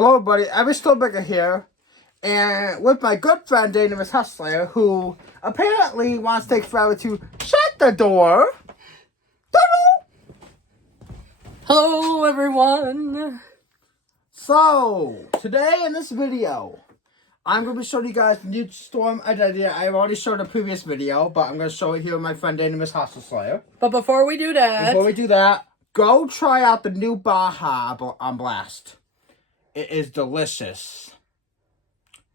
Hello everybody, Abby Stolberger here, and with my good friend Miss Hustler, who apparently wants to take forever to shut the door. Hello everyone! So, today in this video, I'm going to be showing you guys the new Storm Identity. I've already showed a previous video, but I'm going to show it here with my friend Miss Hustler. But before we do that, go try out the new Baja on Blast. It is delicious.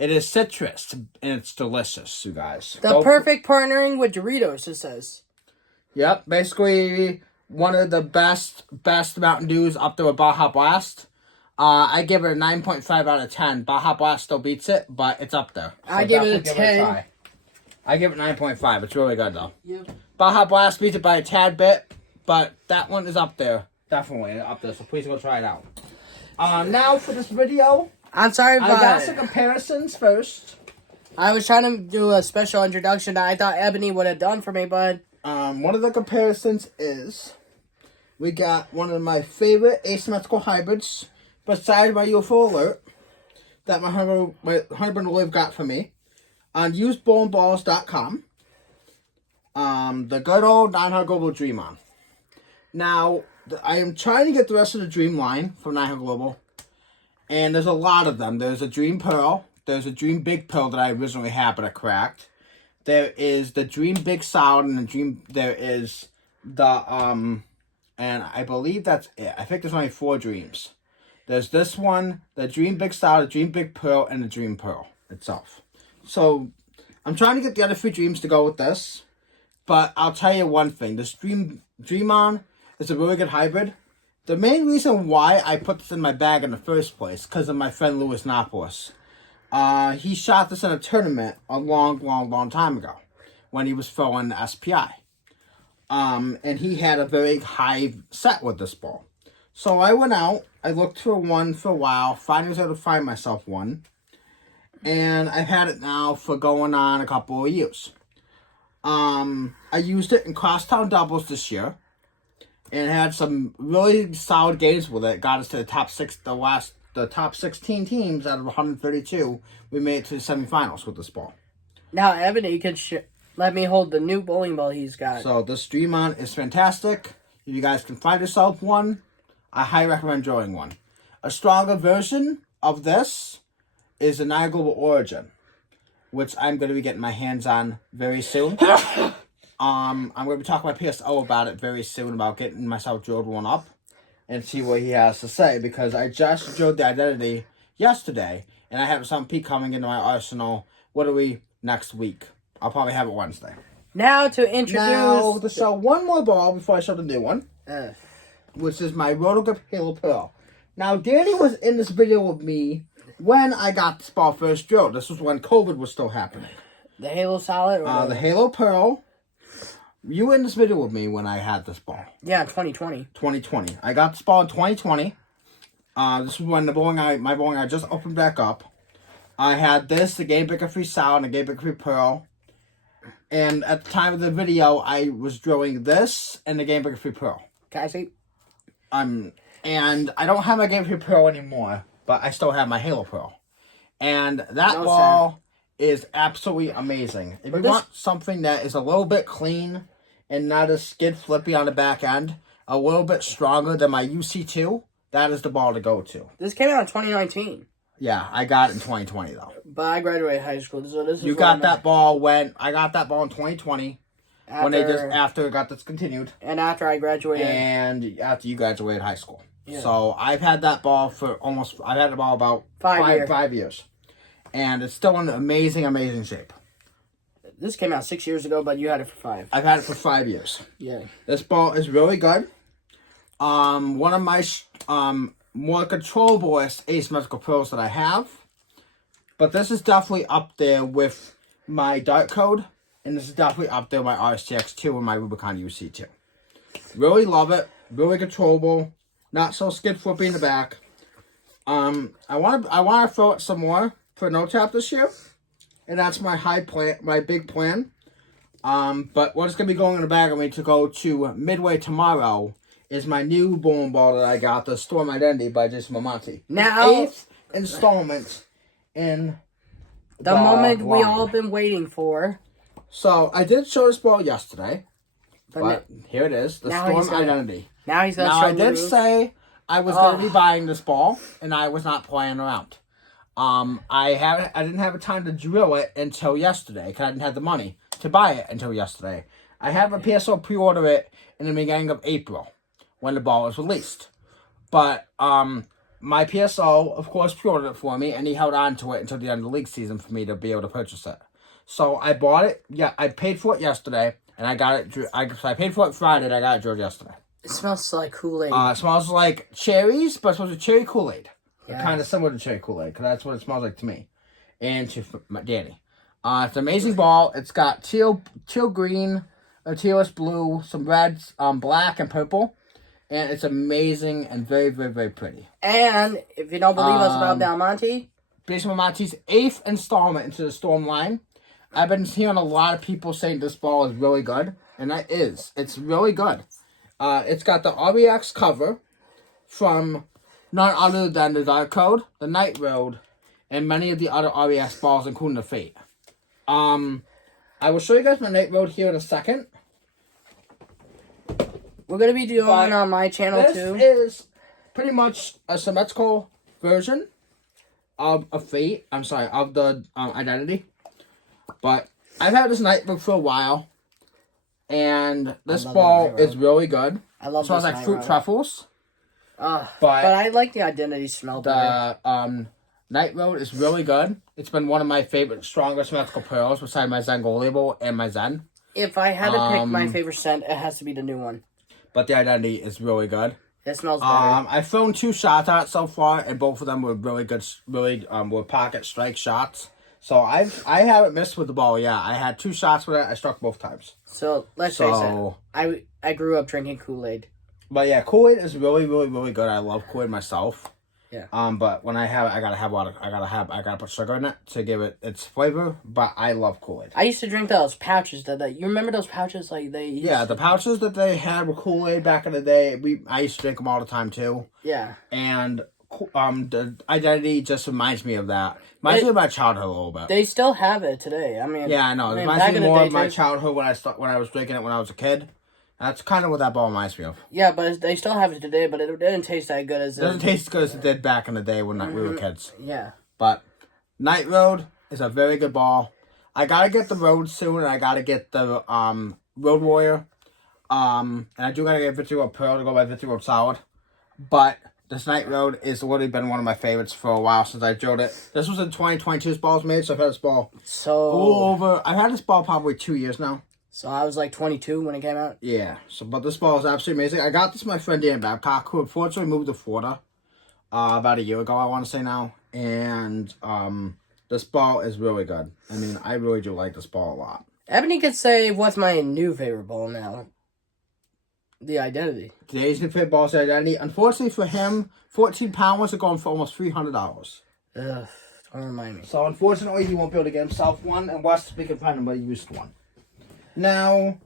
It is citrus, and it's delicious, you guys. perfect partnering with Doritos, it says. Yep, basically one of the best Mountain Dews up there with Baja Blast. I give it a 9.5 out of 10. Baja Blast still beats it, but it's up there. So I give it a 10. I give it 9.5. It's really good, though. Yep. Baja Blast beats it by a tad bit, but that one is up there. Definitely up there, so please go try it out. Now for this video, I'm sorry, but I got some comparisons first. I was trying to do a special introduction that I thought Ebony would have done for me, but One of the comparisons is we got one of my favorite asymmetrical hybrids, besides my UFO alert, that my husband Liv got for me on usedbowlingballs.com. The good old 900 Global Dream On. Now, I am trying to get the rest of the Dream line from 900 Global, and there's a lot of them. There's a Dream Pearl, there's a Dream Big Pearl that I originally had but I cracked. There is the Dream Big Solid, and there is the, and I believe that's it. I think there's only 4 Dreams. There's this one, the Dream Big Solid, the Dream Big Pearl, and the Dream Pearl itself. So, I'm trying to get the other 3 Dreams to go with this, but I'll tell you one thing. This Dream On is a really good hybrid. The main reason why I put this in my bag in the first place, because of my friend Louis Nopolis. He shot this in a tournament a long time ago, when he was throwing the SPI. And he had a very high set with this ball. So I went out, I looked for one for a while, finally was able to find myself one. And I've had it now for going on a couple of years. I used it in crosstown doubles this year, and had some really solid games with it. Got us to the top 16 teams out of 132. We made it to the semifinals with this ball. now Ebony can let me hold the new bowling ball he's got. So this Dream On is fantastic. If you guys can find yourself one, I highly recommend drawing one. A stronger version of this is the Nine Global Origin, which I'm going to be getting my hands on very soon. I'm going to be talking to my PSO about it very soon, about getting myself drilled one up and see what he has to say, because I just drilled the Identity yesterday, and I have some peak coming into my arsenal. What are we next week? I'll probably have it Wednesday. Now to show one more ball before I show the new one, which is my Rotogrip Halo Pearl. Now, Danny was in this video with me when I got this ball first drilled. This was when COVID was still happening. The Halo Solid? Or the Halo Pearl. You were in this video with me when I had this ball. Yeah, 2020. 2020. I got this ball in 2020. This was when my bowling alley just opened back up. I had this, the Game Breaker Free Solid, and the Game Breaker Free Pearl. And at the time of the video, I was drilling this and the Game Breaker Free Pearl. Can I see? And I don't have my Game Breaker Free Pearl anymore, but I still have my Halo Pearl. And that ball is absolutely amazing. If you want something that is a little bit clean and not as skid flippy on the back end, a little bit stronger than my UC2, that is the ball to go to. This came out in 2019. Yeah, I got it in 2020 though. But I graduated high school, so this is You got that ball I got that ball in 2020 when after it got discontinued. And after I graduated. And after you graduated high school. Yeah. So I've had that ball for I've had the ball about 5 years. And it's still in amazing shape. This came out 6 years ago, but you had it for 5. I've had it for 5 years. Yeah. This ball is really good. One of my more controllable asymmetrical pearls that I have. But this is definitely up there with my Dark Code. And this is definitely up there with my RSTX2 and my Rubicon UC2. Really love it. Really controllable. Not so skid flippy in the back. I want to throw it some more for no tap this year, and that's my big plan. But what's gonna be going in the bag of me to go to Midway tomorrow is my new bowling ball that I got, the Storm Identity by Jason Momonti. Now, installment in The moment we line. all been waiting for. So, I did show this ball yesterday. But here it is, the now Storm Identity. Now he's going to Now, show I did say I was going to be buying this ball, and I was not playing around. I didn't have a time to drill it until yesterday, because I didn't have the money to buy it until yesterday. I have a PSO pre-order it in the beginning of April, when the ball was released. But, my PSO, of course, pre-ordered it for me, and he held on to it until the end of the league season for me to be able to purchase it. So, I bought it, I paid for it yesterday, and I got it, I paid for it Friday, and I got it drilled yesterday. It smells like Kool-Aid. It smells like cherries, but it's supposed to be cherry Kool-Aid. Yeah. Kind of similar to cherry Kool-Aid, because that's what it smells like to me. And to Danny. It's an amazing ball. It's got teal green, a tealish blue, some reds, black, and purple. And it's amazing and very, very, very pretty. And if you don't believe us about Del Monte, Basement Monty's 8th installment into the Storm line. I've been hearing a lot of people saying this ball is really good. And that is. It's really good. It's got the REX cover from none other than the Dark Code, the Night Road, and many of the other REX balls, including the Fate. I will show you guys my Night Road here in a second. We're going to be doing one on my channel too. This is pretty much a symmetrical version of a Fate. I'm sorry, of the Identity. But I've had this Night Road for a while. And this ball is really good. I love it. Smells like fruit truffles. But I like the Identity smell better. The Night Road is really good. It's been one of my favorite, strongest symmetrical pearls beside my Zen Gold Label and my Zen. If I had to pick my favorite scent, it has to be the new one. But the Identity is really good. It smells better. I've thrown 2 shots at it so far, and both of them were really good, were pocket strike shots. So I haven't missed with the ball yet. I had 2 shots with it. I struck both times. So let's face it. I grew up drinking Kool-Aid. But yeah, Kool-Aid is really, really, really good. I love Kool-Aid myself. Yeah. But when I have it, I gotta put sugar in it to give it its flavor. But I love Kool-Aid. I used to drink those pouches you remember those pouches the pouches that they had with Kool-Aid back in the day. I used to drink them all the time too. Yeah. And the Identity just reminds me of that. Reminds me of my childhood a little bit. They still have it today. I mean, yeah, I know. It reminds me more of my childhood when I was drinking it when I was a kid. That's kind of what that ball reminds me of. Yeah, but they still have it today, but it didn't taste that good as it doesn't taste as good as it did back in the day when we were kids. Yeah. But Night Road is a very good ball. I gotta get the Road soon, and I gotta get the Road Warrior. And I do gotta get Victory Road Pearl to go by Victory Road Solid. But this Night Road is literally been one of my favorites for a while since I drilled it. This was in 2022's balls made, so I've had this ball I've had this ball probably 2 years now. So I was like 22 when it came out? Yeah. But this ball is absolutely amazing. I got this from my friend Dan Babcock, who unfortunately moved to Florida about a year ago, I want to say now. And this ball is really good. I mean, I really do like this ball a lot. Ebony could say, what's my new favorite ball now? The Identity. Today's new favorite ball is the Identity. Unfortunately for him, 14 pounds are going for almost $300. Ugh, don't remind me. So unfortunately, he won't be able to get himself one unless we can find him a used one. Now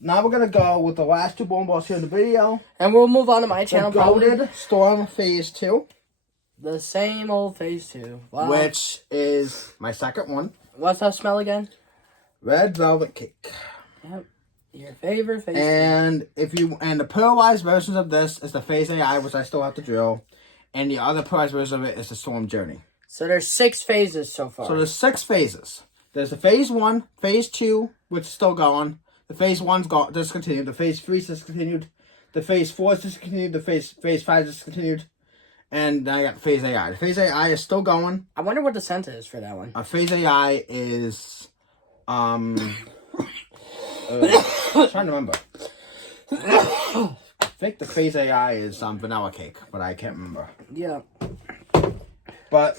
we're going to go with the last 2 bowling balls here in the video. And we'll move on to my channel. The Goated Storm Phase 2. The same old Phase 2. Wow. Which is my second one. What's that smell again? Red Velvet Cake. Yep. Your favorite Phase 2. And the pearlized versions of this is the Phase AI, which I still have to drill. And the other pearlized version of it is the Storm Journey. So there's 6 phases so far. So there's 6 phases. There's the Phase 1, Phase 2, which is still going. The Phase 1's discontinued. The Phase 3 is discontinued. The Phase 4 is discontinued. The Phase 5 is discontinued. And then I got Phase AI. The Phase AI is still going. I wonder what the scent is for that one. Phase AI is... I'm trying to remember. I think the Phase AI is vanilla cake, but I can't remember. Yeah. But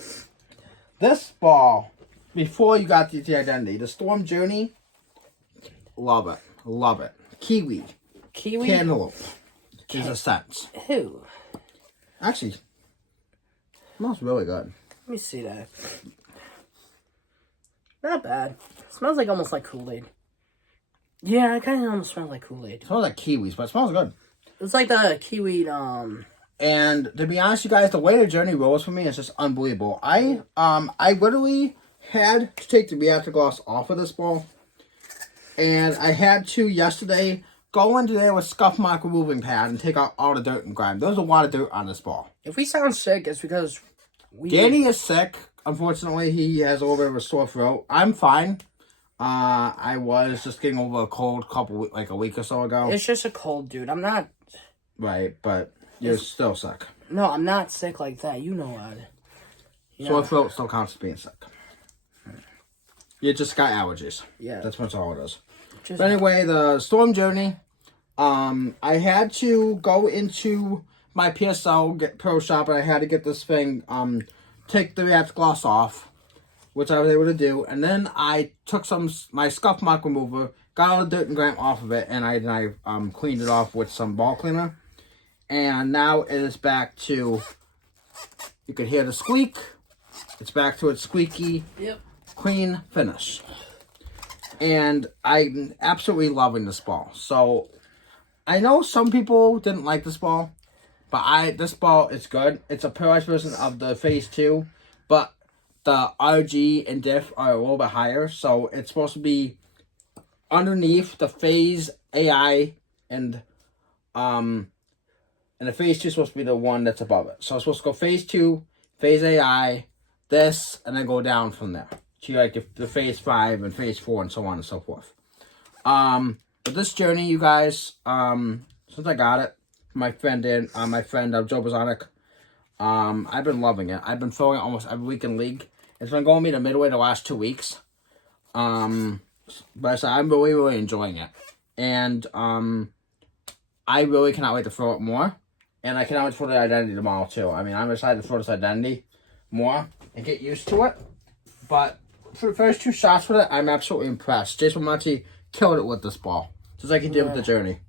this ball... Before you got the Identity, the Storm Journey, love it. Love it. Kiwi. Cantaloupe. Is a scent. Who? Actually, smells really good. Let me see that. Not bad. It smells like almost like Kool-Aid. Yeah, it kind of almost smells like Kool-Aid. It smells like kiwis, but it smells good. It's like the kiwi, And to be honest, you guys, the way the journey rolls for me is just unbelievable. I literally had to take the reactor gloss off of this ball. And I had to yesterday go into there with scuff mark removing pad and take out all the dirt and grime. There's a lot of dirt on this ball. If we sound sick, it's because Danny is sick. Unfortunately, he has a little bit of a sore throat. I'm fine. I was just getting over a cold a week or so ago. It's just a cold, dude. I'm not... Right, but you're still sick. No, I'm not sick like that. You know that. Sore throat still counts as being sick. You just got allergies. Yeah. That's what's all it is. But anyway, the storm journey, I had to go into my PSL Pro Shop, and I had to get this thing, take the reactor gloss off, which I was able to do, and then I took my scuff mark remover, got all the dirt and grime off of it, and I cleaned it off with some ball cleaner, and now it is back to, you can hear the squeak, it's back to its squeaky, clean finish. And I'm absolutely loving this ball. So, I know some people didn't like this ball, but this ball is good. It's a pearlized version of the Phase 2, but the RG and diff are a little bit higher. So, it's supposed to be underneath the Phase AI, and the Phase 2 is supposed to be the one that's above it. So, it's supposed to go Phase 2, Phase AI, this, and then go down from there to like the Phase 5 and Phase 4 and so on and so forth. But this journey, you guys, since I got it, my friend Joe Bazonic, I've been loving it. I've been throwing it almost every week in League. It's been going me to midway the last 2 weeks. But I'm really, really enjoying it. And I really cannot wait to throw it more. And I cannot wait to throw the identity tomorrow too. I mean, I'm excited to throw this identity more and get used to it. But for the first 2 shots with it, I'm absolutely impressed. Jason Monty killed it with this ball, just like he did with the journey.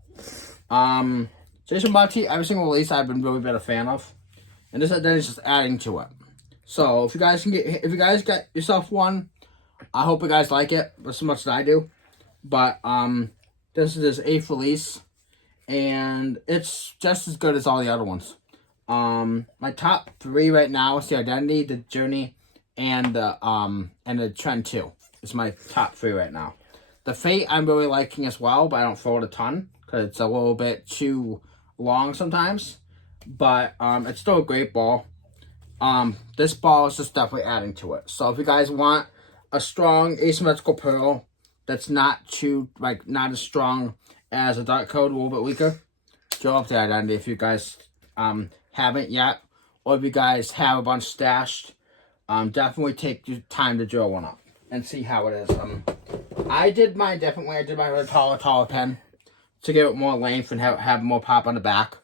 Jason Monty, every single release I've been a fan of, and this identity is just adding to it. So if you guys get yourself one, I hope you guys like it as much as I do. But this is his 8th release, and it's just as good as all the other ones. My top 3 right now is the identity, the journey, and the trend 2. It's my top 3 right now. The Fate I'm really liking as well, but I don't throw it a ton because it's a little bit too long sometimes. But it's still a great ball. This ball is just definitely adding to it. So if you guys want a strong asymmetrical pearl that's not as strong as a dark code, a little bit weaker, go up the identity if you guys haven't yet, or if you guys have a bunch stashed. Definitely take your time to drill one up and see how it is. I did mine differently. I did mine with a taller pen to give it more length and have more pop on the back.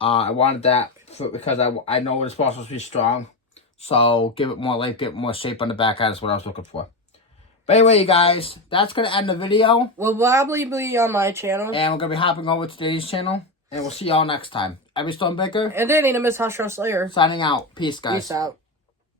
I wanted that because I know it's supposed to be strong. So give it more length, get more shape on the back. That's what I was looking for. But anyway, you guys, that's going to end the video. We'll probably be on my channel. And we're going to be hopping over to Danny's channel. And we'll see y'all next time. Every Stormbaker. And Danny, the Miss Hashira Slayer. Signing out. Peace, guys. Peace out.